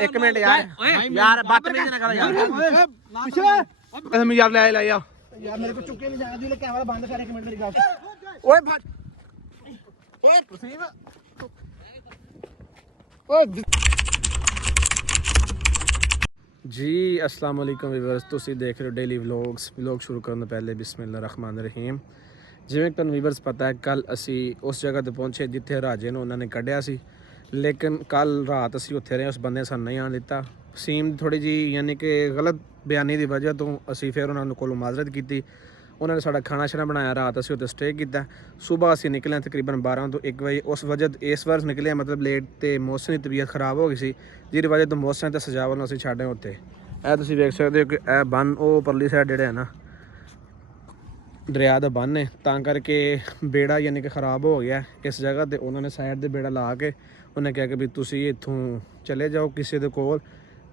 ਇੱਕ ਮਿੰਟ ਯਾਰ ਬਦਤਮੀਜ਼ੀ ਨਾ ਕਰ ਯਾਰ ਪਿੱਛੇ ਮੈਂ ਯਾਰ ਲੈ ਆ ਯਾਰ ਮੇਰੇ ਕੋ ਚੁੱਕੇ ਨਹੀਂ ਜਾਣਾ ਦੀ ਕੈਮਰਾ ਬੰਦ ਕਰ ਇੱਕ ਮਿੰਟ ਮੇਰੀ ਗੱਲ ਓਏ ਓਏ ਤੁਸੀਂ ਜੀ अस्सलाम वालेकुम ਵੀਵਰਸ ਤੁਸੀਂ ਦੇਖ ਰਹੇ ਹੋ ਡੇਲੀ ਵਲੌਗ ਸ਼ੁਰੂ ਕਰਨ ਤੋਂ ਪਹਿਲੇ ਬਿਸਮਿਲ੍ਲਾ ਰਹਿਮਾਨ ਰਹੀਮ। ਜਿਵੇਂ ਕਿ ਤੁਹਾਨੂੰ ਵੀਵਰਸ ਪਤਾ ਹੈ ਕੱਲ ਅਸੀਂ ਉਸ ਜਗ੍ਹਾ ਤੇ ਪਹੁੰਚੇ ਜਿੱਥੇ ਰਾਜੇ ਨੂੰ ਉਹਨਾਂ ਨੇ ਕੱਢਿਆ ਸੀ, ਲੇਕਿਨ ਕੱਲ ਰਾਤ ਅਸੀਂ ਉੱਥੇ ਰਹੇ, ਉਸ ਬੰਦੇ ਨੇ ਸਾਨੂੰ ਨਹੀਂ ਆਉਣ ਦਿੱਤਾ। ਸੀਮ ਥੋੜੀ ਜੀ ਯਾਨੀ ਕਿ ਗਲਤ ਬਿਆਨੀ ਦੀ ਵਜ੍ਹਾ ਤੋਂ ਅਸੀਂ ਫਿਰ ਉਹਨਾਂ ਨੂੰ ਕੋਲੋਂ ਮਾਜ਼ਰਤ ਕੀਤੀ। ਉਹਨਾਂ ਨੇ ਸਾਡਾ ਖਾਣਾ ਸ਼ਾਣਾ ਬਣਾਇਆ, ਰਾਤ ਅਸੀਂ ਉੱਥੇ ਸਟੇ ਕੀਤਾ। ਸੁਬਾਹ ਅਸੀਂ ਨਿਕਲੇ ਤਕਰੀਬਨ 12 ਤੋਂ 1 ਵਜੇ। ਉਸ ਵਜ੍ਹਾ ਇਸ ਵਾਰ ਨਿਕਲੇ ਮਤਲਬ ਲੇਟ ਤੇ ਮੌਸਮ ਦੀ ਤਬੀਅਤ ਖਰਾਬ ਹੋ ਗਈ ਸੀ, ਜਿਹਦੀ ਵਜ੍ਹਾ ਤੋਂ ਮੌਸਮ ਤੇ ਸਜਾਵਟ ਨੂੰ ਅਸੀਂ ਛੱਡੇ ਉੱਥੇ। ਇਹ ਤੁਸੀਂ ਵੇਖ ਸਕਦੇ ਹੋ ਕਿ ਇਹ ਬੰਨ ਉਹ ਪਰਲੀ ਸਾਈਡ ਜਿਹੜਾ ਹੈ ਨਾ ਦਰਿਆ ਦਾ ਬੰਨ ਹੈ, ਤਾਂ ਕਰਕੇ ਬੇੜਾ ਯਾਨੀ ਕਿ ਖਰਾਬ ਹੋ ਗਿਆ ਇਸ ਜਗ੍ਹਾ ਤੇ। ਉਹਨਾਂ ਨੇ ਸਾਈਡ ਦੇ ਬੇੜਾ ਲਾ ਕੇ ਉਹਨੇ ਕਿਹਾ ਕਿ ਵੀ ਤੁਸੀਂ ਇੱਥੋਂ ਚਲੇ ਜਾਓ ਕਿਸੇ ਦੇ ਕੋਲ।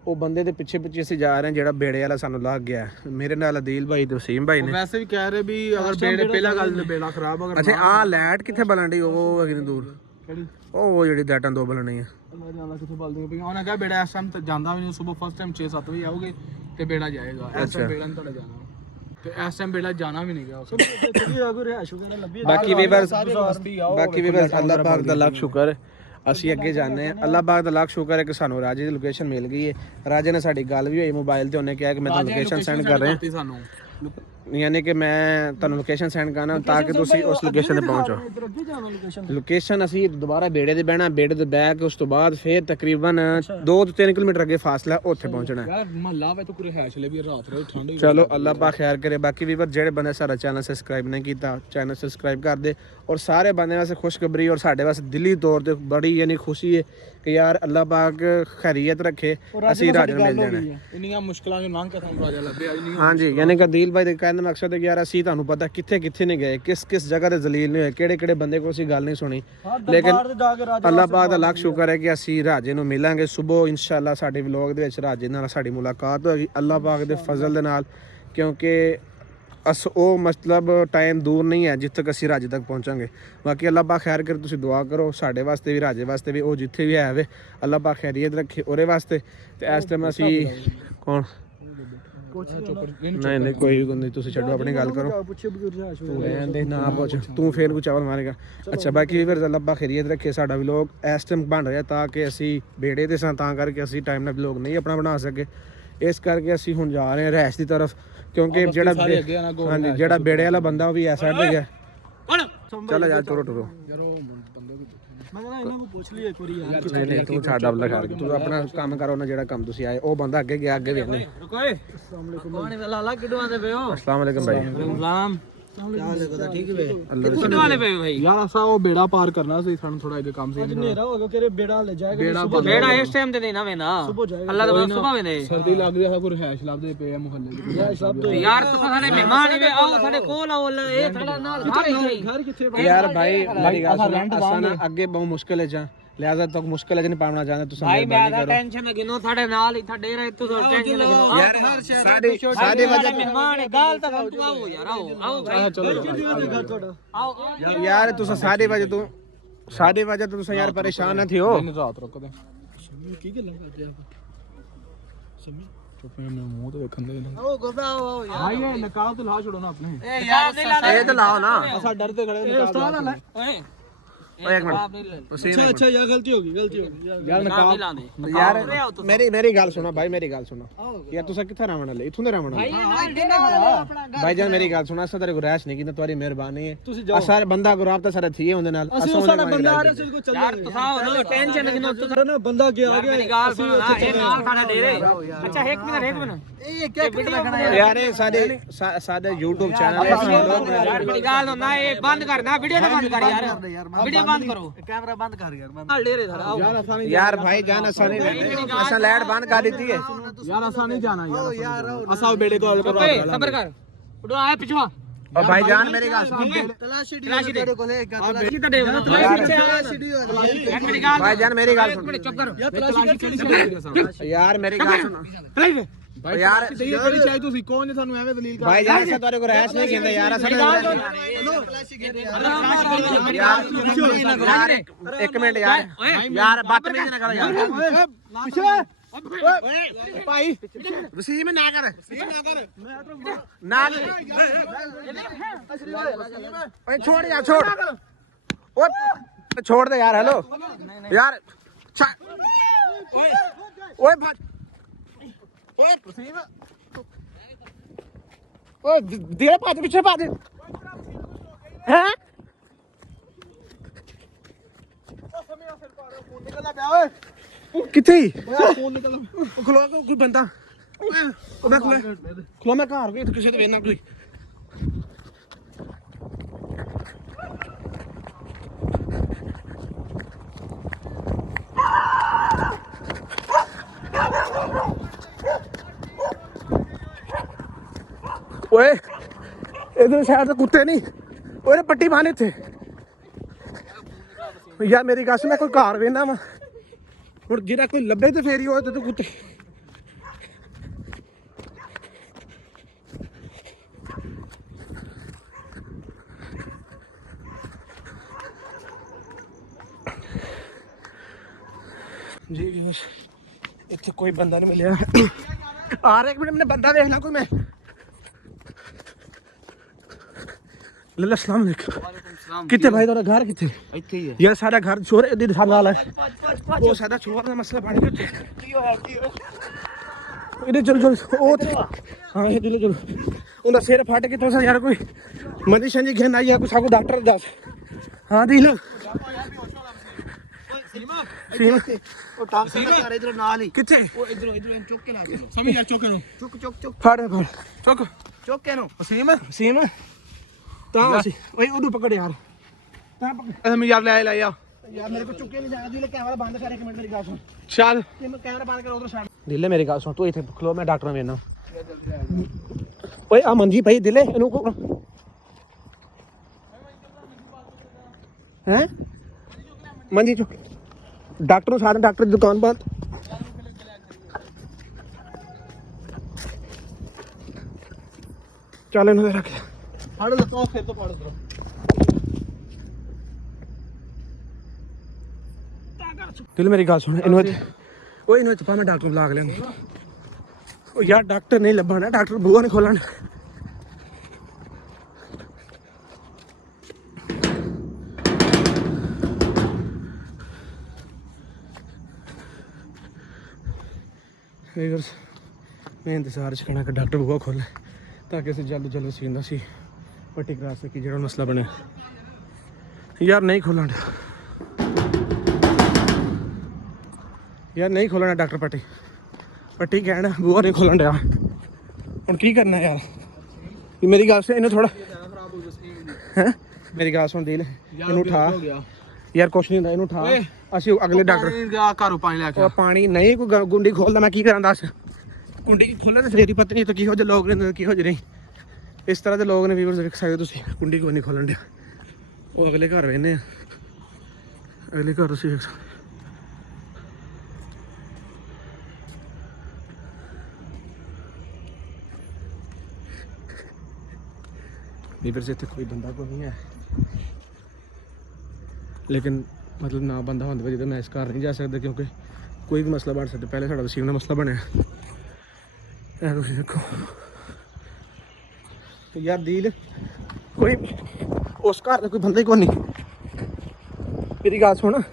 ਉਹ ਬੰਦੇ ਦੇ ਪਿੱਛੇ ਅਸੀਂ ਜਾ ਰਹੇ ਹਾਂ ਜਿਹੜਾ ਬੇੜੇ ਵਾਲਾ ਸਾਨੂੰ ਲੱਗ ਗਿਆ। ਮੇਰੇ ਨਾਲ ਅਦੀਲ ਭਾਈ ਤੇ ਵਸੀਮ ਭਾਈ ਨੇ ਵੈਸੇ ਵੀ ਕਹਿ ਰਹੇ ਵੀ ਅਗਰ ਬੇੜੇ ਪਹਿਲਾ ਗੱਲ ਤੇ ਬੇੜਾ ਖਰਾਬ ਅਗਰ ਅੱਛਾ ਆਹ ਲਾਈਟ ਕਿੱਥੇ ਬਲਣ ਡਈ ਉਹ ਹੈਗੀ ਦੂਰ ਕਿਹੜੀ ਉਹ ਜਿਹੜੀ ਲਾਈਟਾਂ ਦੋ ਬਲਣੀ ਆ ਮੈਂ ਜਾਣਾ ਕਿੱਥੇ ਬਲਦੀ ਵੀ ਉਹਨੇ ਕਿਹਾ ਬੇੜਾ ਇਸ ਟਾਈਮ ਤੇ ਜਾਂਦਾ ਵੀ ਨਹੀਂ, ਸਵੇਰ ਫਸਟ ਟਾਈਮ 6-7 ਵਜੇ ਆਓਗੇ ਤੇ ਬੇੜਾ ਜਾਏਗਾ। ਇਸ ਟਾਈਮ ਬੇੜਾ ਨਹੀਂ ਤੁਹਾਡਾ ਜਾਣਾ ਤੇ ਇਸ ਟਾਈਮ ਬੇੜਾ ਜਾਣਾ ਵੀ ਨਹੀਂ ਗਿਆ ਬਾਕੀ ਵੀ ਬਸ ਅੱਲਾਹ ਪਾਕ ਦਾ ਲੱਖ ਸ਼ੁਕਰ ਅਸੀਂ ਅੱਗੇ ਜਾਂਦੇ ਹਾਂ। ਅੱਲਾਹ ਪਾਕ ਦਾ ਲੱਖ ਸ਼ੁਕਰ ਹੈ ਕਿ ਸਾਨੂੰ ਰਾਜੇ ਦੀ ਲੋਕੇਸ਼ਨ ਮਿਲ ਗਈ ਹੈ। ਰਾਜੇ ਨੇ ਸਾਡੀ ਗੱਲ ਵੀ ਹੋਈ ਮੋਬਾਈਲ ਤੇ, ਉਹਨੇ ਕਿਹਾ ਕਿ ਮੈਂ ਤੁਹਾਨੂੰ ਲੋਕੇਸ਼ਨ ਸੈਂਡ ਕਰ ਰਿਹਾ ਸਾਨੂੰ, ਯਾਨੀ ਕਿ ਮੈਂ ਤੁਹਾਨੂੰ ਲੋਕੇਸ਼ਨ ਸੈਂਡ ਕਰਨਾ ਤਾਂ ਕਿ ਤੁਸੀਂ ਉਸ ਲੋਕੇਸ਼ਨ ਤੇ ਪਹੁੰਚੋ। ਲੋਕੇਸ਼ਨ ਅਸੀਂ ਦੁਬਾਰਾ ਬੇੜੇ ਤੇ ਬਹਿਣਾ, ਬੇੜੇ ਤੇ ਬਹਿ ਕੇ ਉਸ ਤੋਂ ਬਾਅਦ ਫਿਰ ਤਕਰੀਬਨ 2 ਤੋਂ 3 ਕਿਲੋਮੀਟਰ ਅੱਗੇ ਫਾਸਲਾ ਉੱਥੇ ਪਹੁੰਚਣਾ ਹੈ। ਮਹੱਲਾ ਵੇ ਤਾਂ ਕੋਈ ਹੈਸ਼ ਲੈ ਵੀ ਰਾਤ ਰਹੇ ਠੰਡ। ਚਲੋ ਅੱਲਾਹ ਪਾਕ ਖੈਰ ਕਰੇ। ਬਾਕੀ ਵੀ ਜਿਹੜੇ ਬੰਦੇ ਸਾਡਾ ਚੈਨਲ ਸਬਸਕ੍ਰਾਈਬ ਨਹੀਂ ਕੀਤਾ ਚੈਨਲ ਸਬਸਕ੍ਰਾਈਬ ਕਰ ਦੇ। ਔਰ ਸਾਰੇ ਬੰਦੇ ਵਾਸਤੇ ਖੁਸ਼ਖਬਰੀ ਔਰ ਸਾਡੇ ਵਾਸਤੇ ਦਿਲੀ ਤੌਰ ਤੇ ਬੜੀ ਯਾਨੀ ਖੁਸ਼ੀ ਹੈ ਕਿ ਯਾਰ ਅੱਲਾਹ ਪਾਕ ਖੈਰੀਅਤ ਰੱਖੇ, ਅਸੀਂ ਰਾਜੇ ਨੂੰ ਮਿਲ ਜਾਣਾ। ਇੰਨੀਆਂ ਮੁਸ਼ਕਲਾਂ ਨੂੰ ਲੰਘ ਕੇ ਸਾਨੂੰ ਰਾਜਾ ਲੱਭਿਆ। ਹਾਂਜੀ ਯਾਨੀ ਕਿ ਅਦੀਲ ਭਾਈ ਦੇ ਕਹਿਣ ਦਾ ਮਕਸਦ ਹੈ ਕਿ ਯਾਰ ਅਸੀਂ ਤੁਹਾਨੂੰ ਪਤਾ ਕਿੱਥੇ ਕਿੱਥੇ ਨਹੀਂ ਗਏ, ਕਿਸ ਜਗ੍ਹਾ ਤੇ ਜ਼ਲੀਲ ਨਹੀਂ ਹੋਏ, ਕਿਹੜੇ ਬੰਦੇ ਕੋਲ ਅਸੀਂ ਗੱਲ ਨਹੀਂ ਸੁਣੀ, ਲੇਕਿਨ ਅੱਲਾਹ ਪਾਕ ਦਾ ਲੱਖ ਸ਼ੁਕਰ ਹੈ ਕਿ ਅਸੀਂ ਰਾਜੇ ਨੂੰ ਮਿਲਾਂਗੇ। ਸਵੇਰ ਇਨਸ਼ਾਅੱਲਾ ਸਾਡੇ ਵਲੌਗ ਦੇ ਵਿੱਚ ਰਾਜੇ ਨਾਲ ਸਾਡੀ ਮੁਲਾਕਾਤ ਹੋਏਗੀ ਅੱਲਾਹ ਪਾਕ ਦੇ ਫਜ਼ਲ ਦੇ ਨਾਲ, ਕਿਉਂਕਿ ਉਹ ਮਤਲਬ ਟਾਈਮ ਦੂਰ ਨਹੀਂ ਹੈ ਜਿੱਥੇ ਤੱਕ ਅਸੀਂ ਰਾਜੇ ਤੱਕ ਪਹੁੰਚਾਂਗੇ। ਬਾਕੀ ਅੱਲਾਹ ਪਾਕ ਖੈਰ ਕਰੇ, ਤੁਸੀਂ ਦੁਆ ਕਰੋ ਸਾਡੇ ਵਾਸਤੇ ਵੀ ਰਾਜੇ ਵਾਸਤੇ ਵੀ, ਉਹ ਜਿੱਥੇ ਵੀ ਹੈ ਵੇ ਅੱਲਾਹ ਪਾਕ ਖੈਰੀਅਤ ਰੱਖੇ ਉਹਦੇ ਵਾਸਤੇ। ਤੇ ਇਸ ਟਾਈਮ ਅਸੀਂ ਕੌਣ ਨਹੀਂ ਕੋਈ ਨਹੀਂ, ਤੁਸੀਂ ਛੱਡੋ ਆਪਣੀ ਗੱਲ ਕਰੋ, ਤੂੰ ਰਹਿਣ ਦੇ ਨਾ ਪੁੱਛ, ਤੂੰ ਫੇਰ ਕੋਈ ਚਾਵਲ ਮਾਰੇਗਾ। ਅੱਛਾ ਬਾਕੀ ਫਿਰ ਅੱਲਾਹ ਪਾਕ ਖੈਰੀਅਤ ਰੱਖੇ। ਸਾਡਾ ਵਲੌਗ ਇਸ ਟਾਈਮ ਬਣ ਰਿਹਾ ਤਾਂ ਕਿ ਅਸੀਂ ਬੇੜੇ ਤੇ ਸਾਂ, ਤਾਂ ਕਰਕੇ ਅਸੀਂ ਟਾਈਮ ਨਾਲ ਵਲੌਗ ਨਹੀਂ ਆਪਣਾ ਬਣਾ ਸਕੇ। ਇਸ ਕਰਕੇ ਅਸੀਂ ਹੁਣ ਜਾ ਰਹੇ ਹਾਂ ਰਹਿਸ਼ ਦੀ ਤਰਫ, ਕਿਉਂਕਿ ਜਿਹੜਾ ਹਾਂਜੀ ਜਿਹੜਾ ਬੇੜੇ ਵਾਲਾ ਬੰਦਾ ਉਹ ਵੀ ਇਸ ਸਾਈਡ ਤੇ ਗਿਆ। ਚਲੋ ਯਾਰ ਟੁਰੋ ਮੈਂ ਕਹਿੰਦਾ ਇਹਨਾਂ ਨੂੰ ਪੁੱਛ ਲਈ ਇੱਕ ਵਾਰੀ ਯਾਰ। ਨਹੀਂ ਤੂੰ ਛੱਡ ਅੱਲਾ ਖੈਰ, ਤੂੰ ਆਪਣਾ ਕੰਮ ਕਰੋ ਨਾ ਜਿਹੜਾ ਕੰਮ ਤੁਸੀਂ ਆਏ। ਉਹ ਬੰਦਾ ਅੱਗੇ ਗਿਆ, ਅੱਗੇ ਵੇਖਨੇ। अस्सलाम वालेकुम भाई। ਠੀਕ ਵੇ ਕਿੱਥੇ ਵਾਲੇ ਪਏ ਭਾਈ ਯਾਰ ਅਸਾਂ ਉਹ ਬੇੜਾ ਪਾਰ ਕਰਨਾ ਸੀ, ਸਾਨੂੰ ਥੋੜਾ ਜਿਹਾ ਕੰਮ ਸੀ। ਹਨੇਰਾ ਹੋ ਗਿਆ ਕਿ ਬੇੜਾ ਲੈ ਜਾਏਗਾ, ਬੇੜਾ ਇਸ ਟਾਈਮ ਤੇ ਨਹੀਂ ਨਾ ਵੇਨਾ ਅੱਲਾ ਦਾ ਸੁਬਾ ਵੇਨੇ ਸਰਦੀ ਲੱਗ ਰਹੀ ਹੈ, ਕੋਈ ਰਹਿਸ਼ ਲੱਭਦੇ ਪਏ ਆ ਮੁਹੱਲੇ ਦੇ ਯਾਰ। ਤੁਸੀਂ ਸਾਡੇ ਮਹਿਮਾਨ ਵੇ ਆਓ ਸਾਡੇ ਕੋਲ ਆਓ, ਇਹ ਸਾਡਾ ਨਾਲ ਘਰ ਕਿੱਥੇ ਯਾਰ ਭਾਈ ਮੇਰੀ ਗੱਲ ਸੁਣ, ਅਸਾਂ ਨਾ ਅੱਗੇ ਬਹੁਤ ਮੁਸ਼ਕਿਲ ਹੈ ਜਾਂ ਲਿਆਜ਼ਾ ਤੱਕ ਮੁਸ਼ਕਿਲ ਹੈ, ਨਹੀਂ ਪਾਉਣਾ ਚਾਹੁੰਦੇ ਤੁਸੀਂ ਭਾਈ। ਮੈਂ ਟੈਨਸ਼ਨ ਨਾ ਗਿਨੋ, ਸਾਡੇ ਨਾਲ ਹੀ ਤੁਹਾਡੇ ਰਹੇ ਤੂੰ ਟੈਨਸ਼ਨ ਨਾ ਗਿਨੋ ਯਾਰ। ਸਾਡੇ ਵਜ੍ਹਾ ਮਹਿਮਾਨ ਗਾਲ ਤਾਂ ਤੂੰ ਆਓ ਯਾਰ, ਆਓ ਚਲੋ ਆਓ ਯਾਰ। ਤੁਸੀਂ ਸਾਡੇ ਵਜ੍ਹਾ ਤੋਂ ਤੁਸੀਂ ਯਾਰ ਪਰੇਸ਼ਾਨ ਨਾ ਥਿਓ। ਰਾਤ ਰੁਕਦੇ ਕੀ ਗੱਲਾਂ ਕਰਦੇ ਆਪਾਂ ਸਮਝ ਚੁੱਪੇ ਨੇ ਮੂੰਹ ਤੇ ਵੇਖਣ ਦੇ ਉਹ ਗੋਦਾ ਆਓ ਯਾਰ। ਭਾਈ ਇਹ ਨਕਾਬ ਤੇ ਲਾ ਛੋੜੋ ਨਾ ਆਪਣੇ, ਇਹ ਯਾਰ ਇਹ ਤੇ ਲਾਓ ਨਾ, ਅਸਾਂ ਡਰ ਤੇ ਖੜੇ ਨਕਾਬ ਲਾ ਓਏ एक मिनट। अच्छा यार गलती होगी यार नकाब यार मेरी गल सुनो भाई, मेरी गल सुनो यार। तुसा किथे रहने वाले, इथों दे रहने वाले भाई जान। मेरी गल सुनो, असा तेरे को रैश नहीं कीता, तुम्हारी मेहरबानी है। सारे बंदा को राबता सारा थी उनदे नाल, असा सारा बंदा आ रहा को चल यार। तुसा नो टेंशन ना, तुसा ना बंदा गया मेरी गल सुनो ना, ए नाल साडा डेरे। अच्छा एक मिनट ए क्या करना यार, ये साडे YouTube चैनल है यार। मेरी गल ना ये बंद करना, वीडियो तो बंद कर यार, वीडियो बंद करो, कैमरा बंद कर यार। यार भाई जान असा नहीं, असा लाइट बंद कर दी है यार, असा नहीं जाना यार। असा बेड़े को सबर कर उड़ो आए पिछवा और भाईजान मेरी गल सुन भाईजान मेरी गल सुन यार मेरी गल सुन यार ਤੁਸੀਂ ਕੌਣ ਨੇ ਸਾਨੂੰ ਐਵੇਂ ਦਲੀਲ भाईजान ऐसा तेरे को रैश नहीं कहते यार ऐसा यार एक मिनट यार यार बदतमीजी ना करो यार भाई वसीम ना कर ना छोड़ यार छोड़ छोड़ दे यार हेलो यार ओए ओए वसीम ओए धीरे भाज पीछे भाज हैं किथे खलो कोई बंदा खलो मैं घर गई किसी वेना कोई ओए इधर शायद तो कुत्ते नहीं ओए पट्टी बांध थे यार मेरी गल मैं कोई घर वेना वा ਹੁਣ ਜਿਹੜਾ ਕੋਈ ਲੱਭੇ ਤੇ ਫੇਰ ਹੀ ਹੋਏ ਤੇ ਕੁੱਤੇ ਜੀ ਬਸ ਇੱਥੇ ਕੋਈ ਬੰਦਾ ਨਹੀਂ ਮਿਲਿਆ ਆ ਰਿਹਾ ਇੱਕ ਮਿੰਟ ਮੈਨੂੰ ਬੰਦਾ ਵੇਖ ਲਾ ਕੋਈ ਮੈਂ ਲੱਲਾ ਸਲਾਮ ਅਲੈਕੁਮ ਕਿੱਥੇ ਭਾਈ ਤੁਹਾਡਾ ਘਰ ਕਿੱਥੇ ਇੱਥੇ ਹੀ ਹੈ ਯਾਰ ਸਾਡਾ ਘਰ ਚੋਰ ਦੇ ਨਾਲ ਹੈ ਉਹ ਸਾਡਾ ਚੋਰ ਦਾ ਮਸਲਾ ਬਣ ਗਿਆ ਉੱਥੇ ਕੀ ਹੋਇਆ ਇਹਦੇ ਚਲ ਉਹ ਹਾਂ ਇਹ ਚਲੋ ਉਹਦਾ ਸਿਰ ਫਟ ਕੇ ਤੋਸਾ ਯਾਰ ਕੋਈ ਮੰਦੀ ਸ਼ੰਜੀ ਘਨ ਆਈ ਆ ਕੋਈ ਸਾਕੋ ਡਾਕਟਰ ਦੱਸ ਹਾਂ ਦੇਖ ਲਓ ਸੀਮਾ ਉਹ ਟਾਂਗ ਸੇ ਘਰ ਇਧਰ ਨਾਲ ਹੀ ਕਿੱਥੇ ਉਹ ਇਧਰੋਂ ਚੁੱਕ ਕੇ ਲਾ ਦੇ ਸਮਝ ਯਾਰ ਚੁੱਕ ਇਹਨੂੰ ਚੁੱਕ ਫੜ ਚੁੱਕ ਚੁੱਕ ਇਹਨੂੰ ਸੀਮ ਤਾਂ ਅਸੀਂ ਓਏ ਉਹਨੂੰ ਪਕੜ ਯਾਰ ਤਾਂ ਪਕੜ ਮੈਂ ਯਾਰ ਲੈ ਆ ਯਾਰ ਮੇਰੇ ਕੋ ਚੁੱਕੇ ਨਹੀਂ ਜਾਣਾ ਜੀ ਕੈਮਰਾ ਬੰਦ ਕਰ ਇੱਕ ਮਿੰਟ ਮੇਰੀ ਗੱਲ ਸੁਣ ਚੱਲ ਕੈਮਰਾ ਬੰਦ ਕਰ ਉਧਰ ਛੱਡ ਦਿਲੇ ਮੇਰੀ ਗੱਲ ਸੁਣ ਤੂੰ ਇੱਥੇ ਖਲੋ ਮੈਂ ਡਾਕਟਰ ਨੂੰ ਵੇਖਣਾ ਓਏ ਆ ਮੰਜੀ ਪਈ ਦਿਲੇ ਇਹਨੂੰ ਹੈ ਮੰਜੀ ਚੁੱਕ ਡਾਕਟਰ ਨੂੰ ਸਾਡਾ ਡਾਕਟਰ ਦੀ ਦੁਕਾਨ ਬੰਦ ਚੱਲ ਇਹਨੂੰ ਦੇ ਰੱਖ ਫੜ ਲੱਤਾਂ ਫਿਰ ਤੋਂ ਫੜ ਦੋ ਦਿਲ ਮੇਰੀ ਗੱਲ ਸੁਣ ਇਹਨੂੰ ਓਏ ਇਹਨੂੰ ਚਪਾ ਮੈਂ ਡਾਕਟਰ ਨੂੰ ਬੁਲਾ ਕੇ ਲਿਆਂਦਾ ਉਹ ਯਾਰ ਡਾਕਟਰ ਨਹੀਂ ਲੱਭਣਾ ਡਾਕਟਰ ਬੂਹਾ ਨਹੀਂ ਖੋਲਣ मैं इंतजार च करना कि डॉक्टर बूहा खोले ताकि अस जल्द सीन सी पट्टी करा सकी जो मसला बने यार नहीं खोलन यार नहीं खोलना डॉक्टर पट्टी कहना बूहा नहीं खोलन डया हम की करना यार मेरी गल से इन्हें थोड़ा है मेरी गल सुन दिल इन उठा यार कुछ नहीं होंदा इन उठा ਅਸੀਂ ਅਗਲੇ ਡਾਕਟਰ ਘਰੋਂ ਪਾਣੀ ਲੈ ਕੇ ਪਾਣੀ ਨਹੀਂ ਕੋਈ ਗੁੰਡੀ ਖੋਲਦਾ ਮੈਂ ਕੀ ਕਰਾਂ ਦੱਸ ਕੁੰਡੀ ਖੋਲੇ ਤੇ ਫੇਰ ਹੀ ਪਤਾ ਨਹੀਂ ਤਾਂ ਕਿਹੋ ਜਿਹੇ ਲੋਕ ਨੇ ਕਿਹੋ ਜਿਹੇ ਨਹੀਂ ਇਸ ਤਰ੍ਹਾਂ ਦੇ ਲੋਕ ਨੇ ਵੀਵਰਸ ਵੇਖ ਸਕਦੇ ਤੁਸੀਂ ਕੁੰਡੀ ਕੋਈ ਨਹੀਂ ਖੋਲਣ ਡਿਆ ਉਹ ਅਗਲੇ ਘਰ ਰਹਿੰਦੇ ਆ ਅਗਲੇ ਘਰ ਤੁਸੀਂ ਵੇਖ ਸਕਦੇ ਵੀਵਰਸ ਇੱਥੇ ਕੋਈ ਬੰਦਾ ਕੋਈ ਨਹੀਂ ਹੈ ਲੇਕਿਨ मतलब ना बंदा होने वजह मैं इस घर नहीं जा सकता क्योंकि कोई भी मसला बन सकता पहले साढ़ा वसीम का मसला बनया देखो तो यार दिल कोई उस घर का कोई बंदा ही कोई नहीं मेरी गल सुन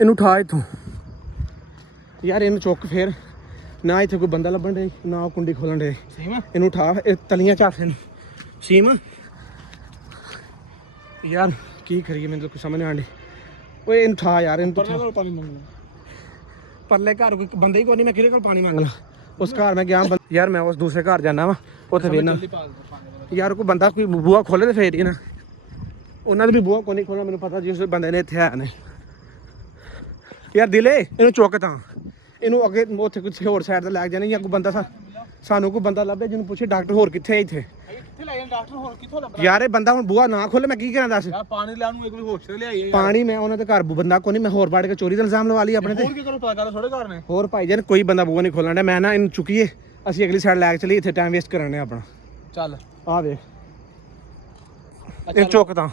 इनू उठा इतों यार इन चुक फिर ना इतने कोई बंदा लभन डे ना कुंडी खोलन डे इनू उठा तलियां चास सीम यार की करिए मैंने कुछ समझ नहीं आती ओए इन उठा यार इन परले घर कोई बंदा ही कोई नहीं मैं किहदे कोल पानी मंग ला उस घर मैं गया यार मैं उस दूसरे घर जाना वा उत्थे वेना यार कोई बंदा कोई बूहा खोले तो फिर ही ना उन्होंने भी बूहा कोई नहीं खोलना मैंने पता जी उस बंदे ने इत्थे आए ने यार दिले इनू चुक तां इनू अगे उत्थे कुछ होर साइड ते लैके जाने या कोई बंदा सानू कोई बंदा लभे जिन्होंने पूछे डॉक्टर होर कित्थे इत्थे ਕਿੱਥੇ ਲੈ ਜਾਣ ਡਾਕਟਰ ਹੋਰ ਕਿੱਥੋਂ ਲੱਭਣਾ ਯਾਰ ਇਹ ਬੰਦਾ ਹੁਣ ਬੂਹਾ ਨਾ ਖੋਲੇ ਮੈਂ ਕੀ ਕਰਾਂ ਦੱਸ ਯਾਰ ਪਾਣੀ ਲੈਣ ਨੂੰ ਇੱਕ ਵਾਰੀ ਹੋਸ਼ ਤੇ ਲਿਆਈਏ ਪਾਣੀ ਮੈਂ ਉਹਨਾਂ ਦੇ ਘਰ ਬੰਦਾ ਕੋਈ ਨਹੀਂ ਮੈਂ ਹੋਰ ਵੜ ਕੇ ਚੋਰੀ ਦਾ ਇਲਜ਼ਾਮ ਲਵਾ ਲਈ ਆਪਣੇ ਤੇ ਹੋਰ ਕੀ ਕਰੋ ਪਤਾ ਕਰ ਥੋੜੇ ਘਰ ਨੇ ਹੋਰ ਭਾਈ ਜਾਨ ਕੋਈ ਬੰਦਾ ਬੂਹਾ ਨਹੀਂ ਖੋਲਣ ਡਿਆ ਮੈਂ ਨਾ ਇਹਨੂੰ ਚੁੱਕੀਏ ਅਸੀਂ ਅਗਲੀ ਸਾਈਡ ਲੈ ਕੇ ਚਲੀ ਇੱਥੇ ਟਾਈਮ ਵੇਸਟ ਕਰਾਂਗੇ ਆਪਣਾ ਚੱਲ ਆ ਵੇਖ ਇਹ ਚੁੱਕ ਤਾਂ